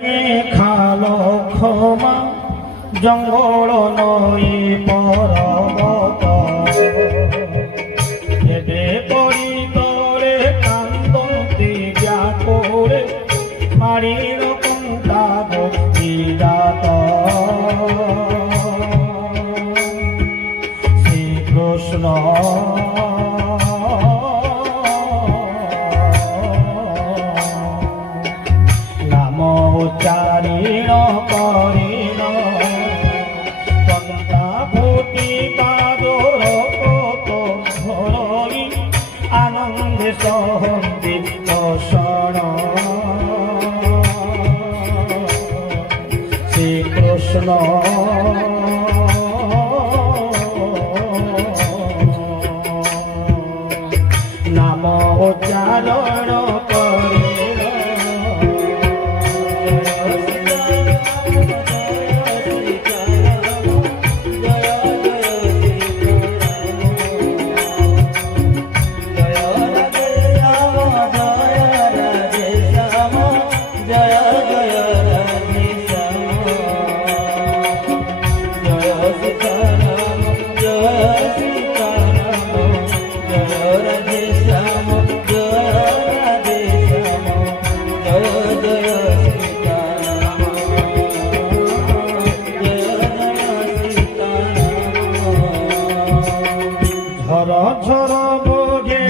খাল ক্ষমা জঙ্গল নই পর্বত ଏବେ ପରି ତଳେ କାନ୍ଦନ୍ତି ବ୍ୟାକୁଳେ ମାଡ଼ିର କଣ୍ଟା ଭକ୍ତିଦାତ ଶ୍ରୀକୃଷ୍ଣ ନାମ ଉଚ୍ଚାରିଣ କରିଣ କଣ୍ଟା ଭୂତି ପାଦର କତ ଧରି ଆନନ୍ଦେ ସହନ୍ତି ଦର୍ଶନ শ্রীকৃষ্ণ নাম উচ্চারণ করে ঝর বোঝে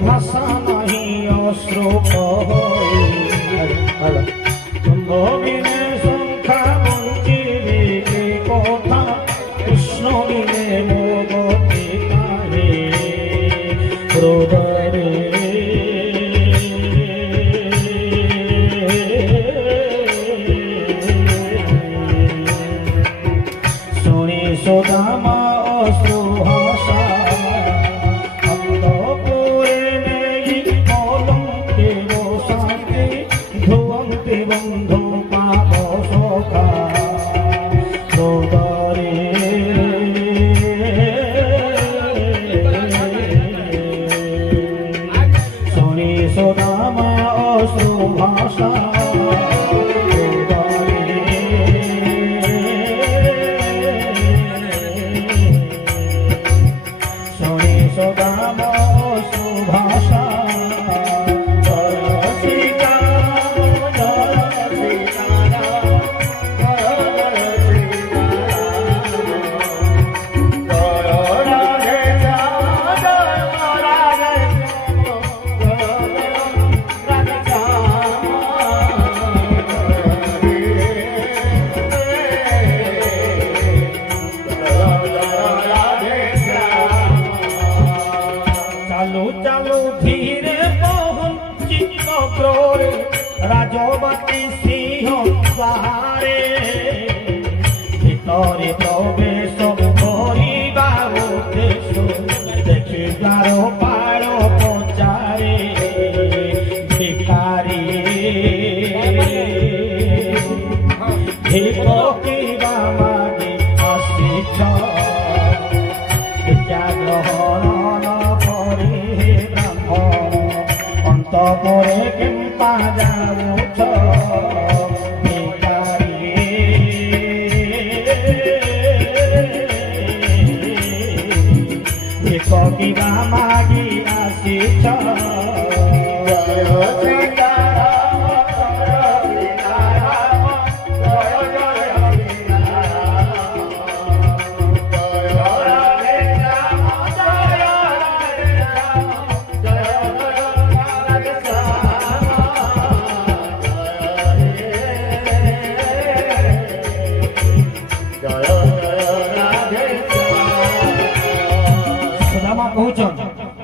ভাষা নাহি অশ্রু কুম্ভবিনে সংখ্যা বঞ্চিবে কথা কৃষ্ণ বিনে মোগতি কাহে হৃদয়ে শুনি সুদামা অশ্রুহাসা অন্তঃপুরে নেই কলঙ্কে বসান্তি ধুয়ন্তি বন্ধু পাপ সখা হৃদয়ে শুনি সুদামা অশ্রুহাসা সুদাম সুভাষা জয় শ্রীরাম জয় শ্রীরাম জয় রাধে শ্যাম জয় রাধে রাধে শ্যাম চালু চালু ধীরে পৌঁছি নগরে রাজবাটী সিংহ সাহারে ভিতরে প্রবেশ করিবার উদ্দেশ্য দেখিবার পার পচারে ভিকারি ভিকিবা মাগি আসিছ বিদ্যা গ্রহণ অন্তঃপুরে কেম্পা যাউছ ভিখারি ভিকিবা মাগি আসিছ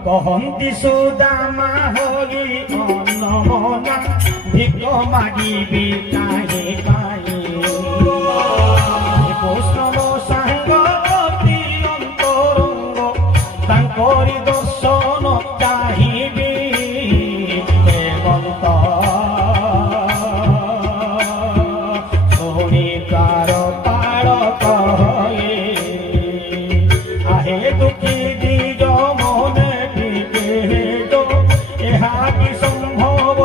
কহন্তি সুদামা হলি অন্নমনা ভিক মাগিবি কাহে পাই বৈষ্ণব সাঙ্গ অতি অন্তরঙ্গ তাঙ্করি দর্শন চাহিবি হেমন্ত শোণিকার পার কহে আহে দুঃখী দ্বিজ মনে এহা কি সম্ভব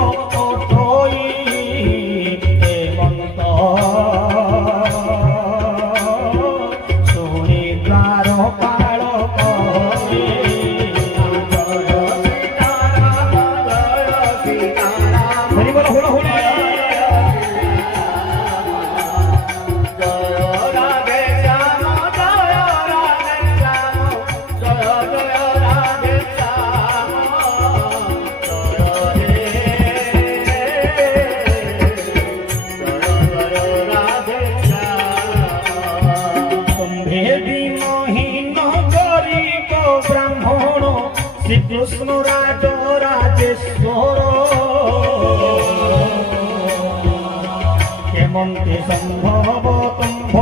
যেমনটি সম্ভব তুম্ভ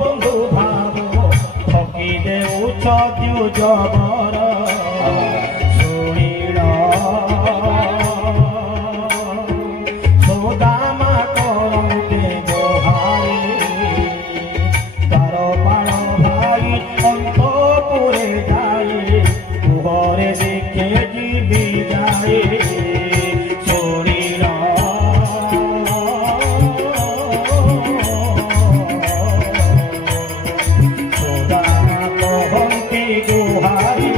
বন্ধু ভাব ঠকি দেউছ দ্বিজবর শুনিল সুদামা করন্তে গোহারি দ্বারপাল ভাই অন্তপুরে যাই কুহরে দেখে জীবি যায় শুনিল সুদামা করন্তে গোহারি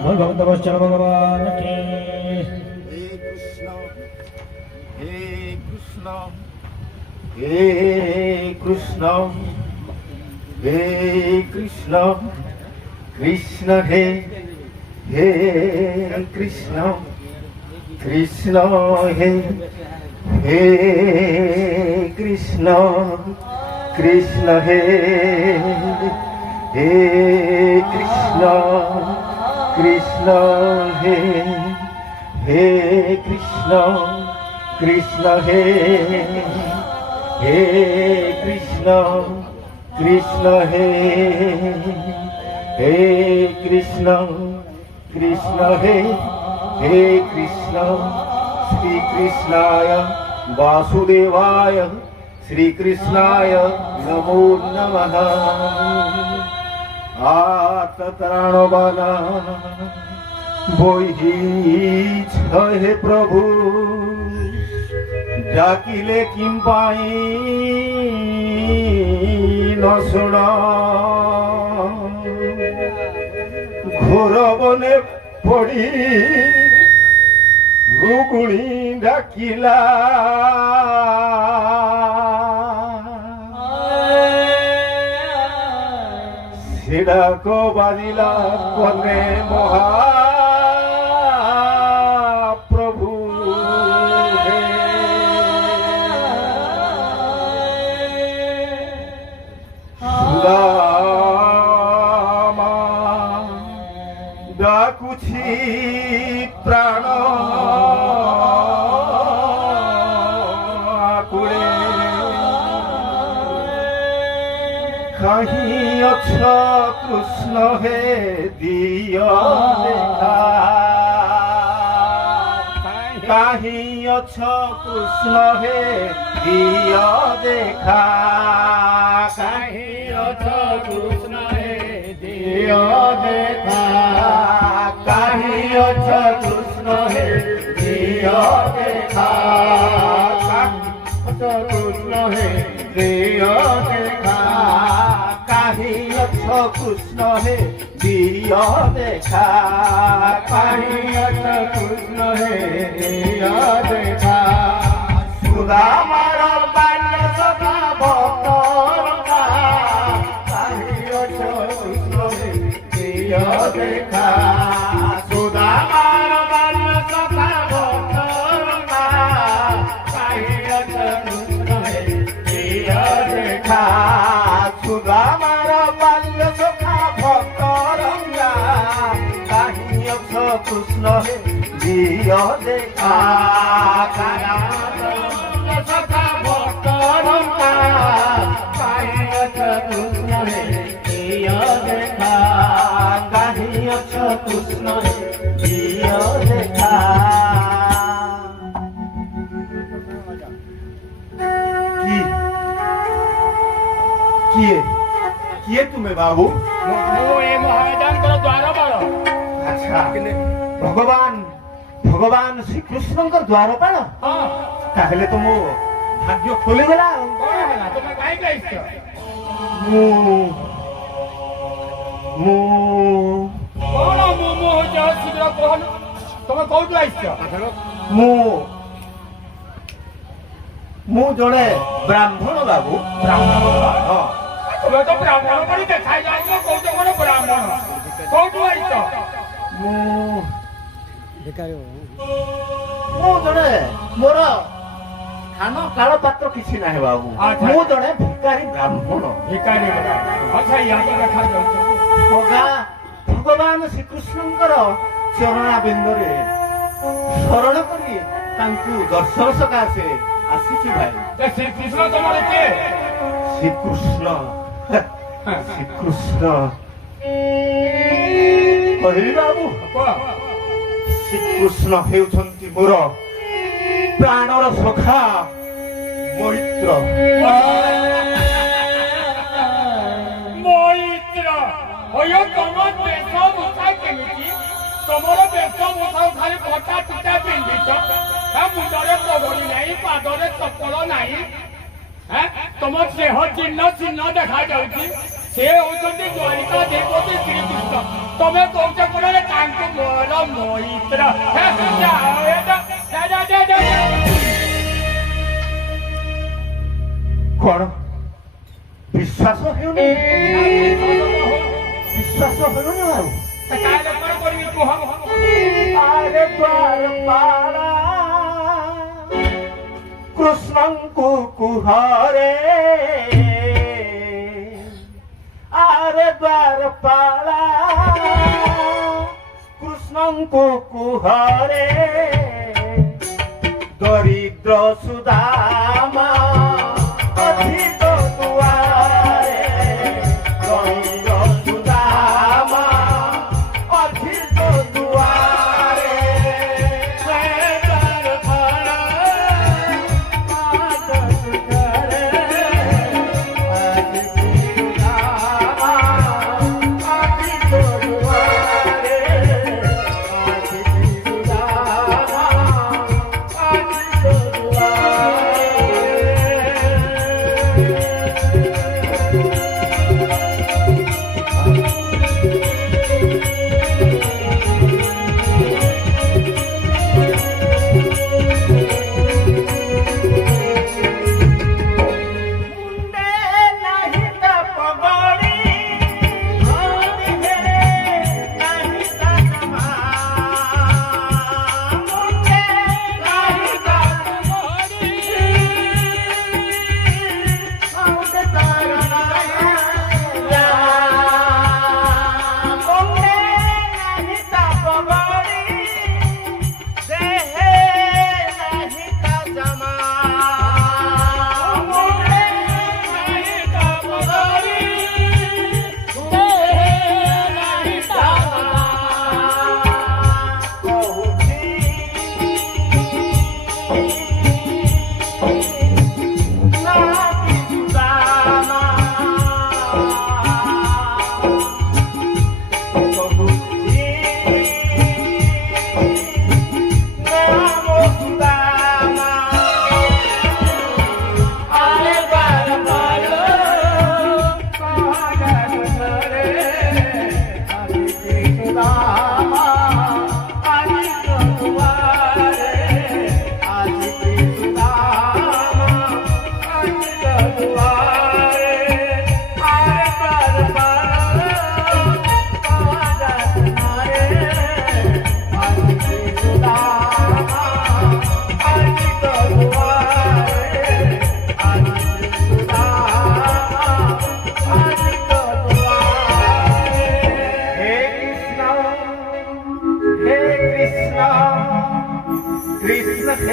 भगवत वत्सल भगवान की हे कृष्ण हे कृष्ण कृष्ण हे कृष्ण कृष्ण हे कृष्ण कृष्ण हे कृष्ण कृष्ण हे कृष्ण कृष्ण हे कृष्ण कृष्ण हे कृष्ण कृष्ण हे कृष्ण श्री कृष्णाय वासुदेवाय श्री कृष्णाय नमो नमः आतत्राणबाना বহিছ হে প্রভু ডাকিলে কিম পাই ন শুণ ঘোর বনে পড়ি ভুগুণী ডাকিলা সিডাক বাজিলা কনে মহাপ্রভু হে সুদামা ডাকুছি প্রাণ আকুলে কাহি অছ কৃষ্ণ হে দিয় দেখা কাহি অছ কৃষ্ণ হে দিয় দেখা কাহি অছ কৃষ্ণ হে দিয় দেখা কাহি অছ কৃষ্ণ হে দিয় দেখা কৃষ্ণ হে দিয় দেখা কাহি অছ কৃষ্ণ হে দিয় দেখা কাহি অছ কৃষ্ণ হে দিয় দেখা সুদামার বাল্য সখা ভক্তরঙ্গা কাহি অছ কৃষ্ণ হে দিয় দেখা সুদামার বাল্য সখা ভক্তরঙ্গা কাহি অছ কৃষ্ণ হে দিয় দেখা সুদামার বাল্য সখা ভক্তরঙ্গা কাহি অছ কৃষ্ণ হে দিয় দেখা সখা ভক্তরঙ্গা কাহি অছ কৃষ্ণ হে দিয় দেখা কাহি অছ কৃষ্ণ হে দিয় দেখা किए किए तुम्हें बाबू अच्छा भगवान भगवान श्री कृष्ण द्वारपाल ताहले तो मो भाग्य खोली गला मु मु कौन मोमो हो जाओ शीघ्र कहन तुम कोठु आइछ मु मु जड़े ब्राह्मण बाबू ब्राह्मण हाँ ତୁମେ ତ ବ୍ରାହ୍ମଣ ପରି ଦେଖାଇ ଯାଉଛ କହୁଛ କଣ ବ୍ରାହ୍ମଣ କୋଉଠୁ ଆଇଛ ମୁଁ ଜଣେ ମୋର ଖାନ କାଳ ପାତ୍ର କିଛି ନାହିଁ ବାବୁ ଆଚ୍ଛା। ମୁଁ ଜଣେ ଭିକାରୀ ବ୍ରାହ୍ମଣ ଭିକାରୀ ଆଚ୍ଛା ୟାକୁ ଦେଖାଯାଉଛି ଭଗା ଭଗବାନ ଶ୍ରୀକୃଷ୍ଣଙ୍କର ଚରଣାବିନ୍ଦରେ ଶରଣ କରି ତାଙ୍କୁ ଦର୍ଶନ ସକାଶେ ଆସିଛି ଭାଇ ଶ୍ରୀକୃଷ୍ଣ ତମର କିଏ ଶ୍ରୀକୃଷ୍ଣ ଶ୍ରୀକୃଷ୍ଣ କହିଲି ବାବୁ କୁହ ଶ୍ରୀକୃଷ୍ଣ ହେଉଛନ୍ତି ମୋର ପ୍ରାଣର ସଖା ମୈତ୍ର ମୈତ୍ର ଅୟ ତମ ବେଶ ଭୂଷା କେମିତି ତମର ବେଶ ଭୂଷା ଖାଲି କଟା ଟୁଟା ପିନ୍ଧିଛ ମୁଣ୍ଡରେ ପଗଡ଼ି ନାହିଁ ପାଦରେ ଚପଲ ନାହିଁ ତମ ଦେହ ଚିହ୍ନ ଚିହ୍ନ ଦେଖାଯାଉଛି ସେ ହଉଛନ୍ତି ଦ୍ୱାରିକା ଦେବତୀ ଶ୍ରୀକୃଷ୍ଣ ତମେ କହୁଛ କଣ ତାଙ୍କୁ ମୋର ମୈତ୍ର କଣ ବିଶ୍ୱାସ ହେଉନି ବିଶ୍ୱାସ ହେଉନି ବାବୁ ତାହେଲେ କଣ କରିବି କୁହ ଆରେ ଦ୍ୱାରପାଳ କୃଷ୍ଣଙ୍କୁ କୁହରେ ଆରେ ଦ୍ୱାରପାଳ କୃଷ୍ଣଙ୍କୁ କୁହରେ ଦରିଦ୍ର ସୁଦାମା ଅଧିକ ଦୁଆରେ ଦରିଦ୍ର ସୁଦାମା ଅଧିକ ଦୁଆରେ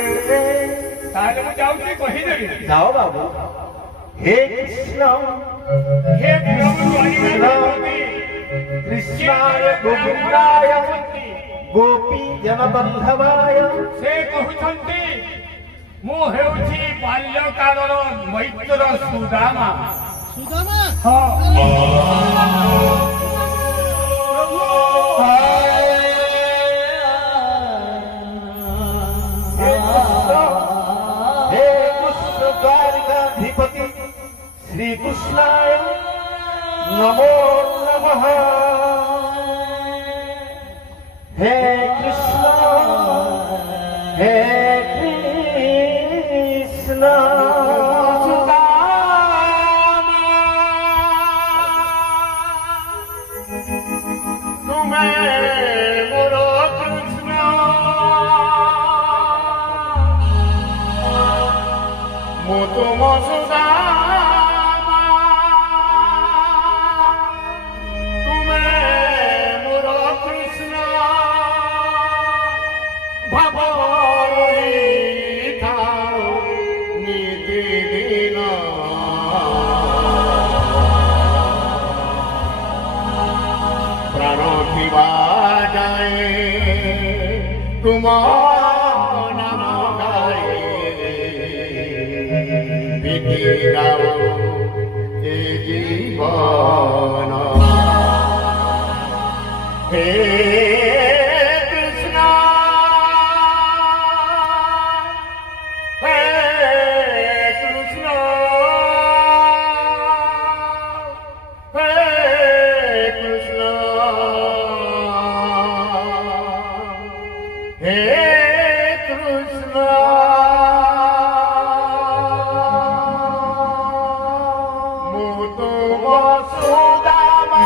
ତାହେଲେ ମୁଁ ଯାଉଛି କହିଦେବି ଯାଅ ବାବୁ ହେ କୃଷ୍ଣ ହେ କୃଷ୍ଣ କୃଷ୍ଣାୟ ଗୋବିନ୍ଦାୟ ଗୋପୀ ଜନବଲ୍ଲଭାୟ ସେ କହୁଛନ୍ତି ମୁଁ ହେଉଛି ବାଲ୍ୟକାଳର ମୈତ୍ର ସୁଦାମା हे कृष्ण द्वारिकाधिपति श्री कृष्णाय नमो नमः हे कृष्ण हे कृष्ण तुम नाम गाए बीती जाओ ये जीवन हे कृष्णा हे कृष्णा हे कृष्णा हे कृष्णा मुतु वसुदामा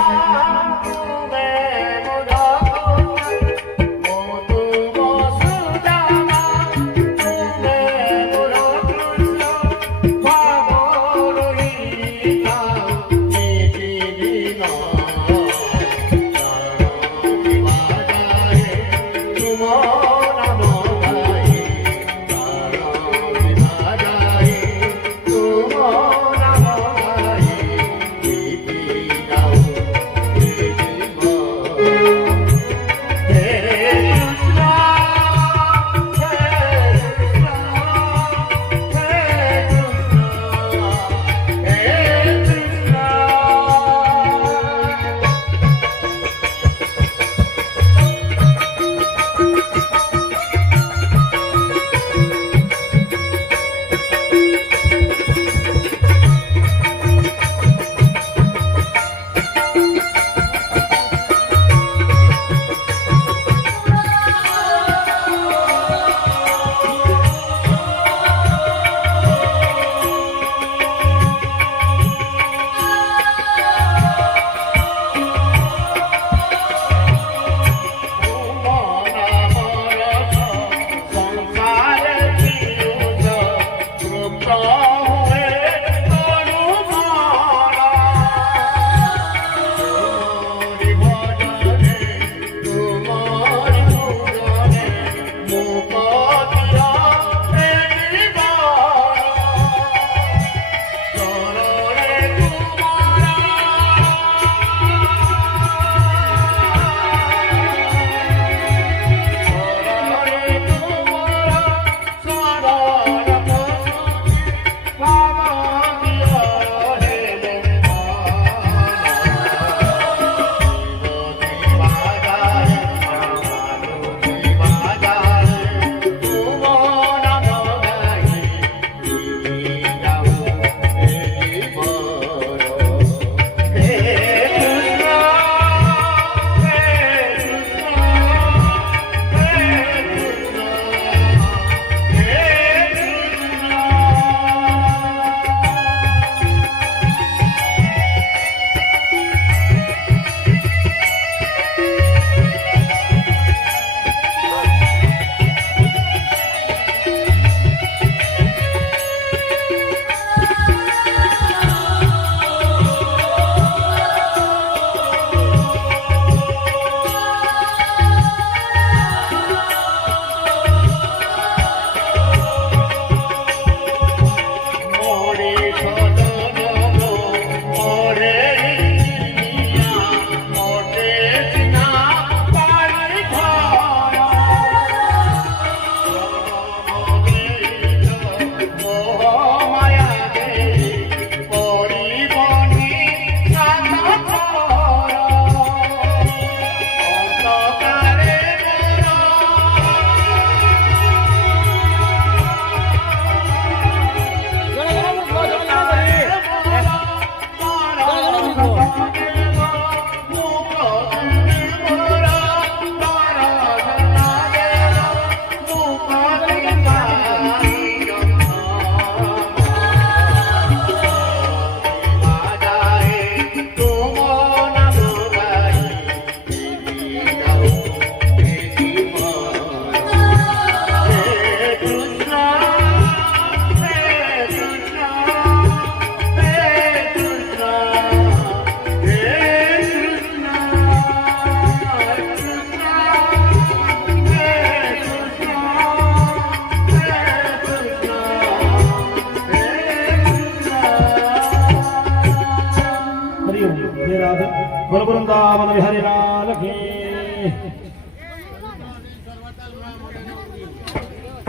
बोल वृंदावन बिहारी लाल की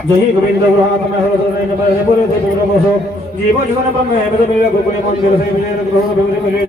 জহি গোবিন্দ গ্রহাতমে হরদনে নমঃ পুরে দেবো জীব জীবন পমে বেদ মিলে গোকুলে মন্দির সেই মিলে গ্রহ বিবরে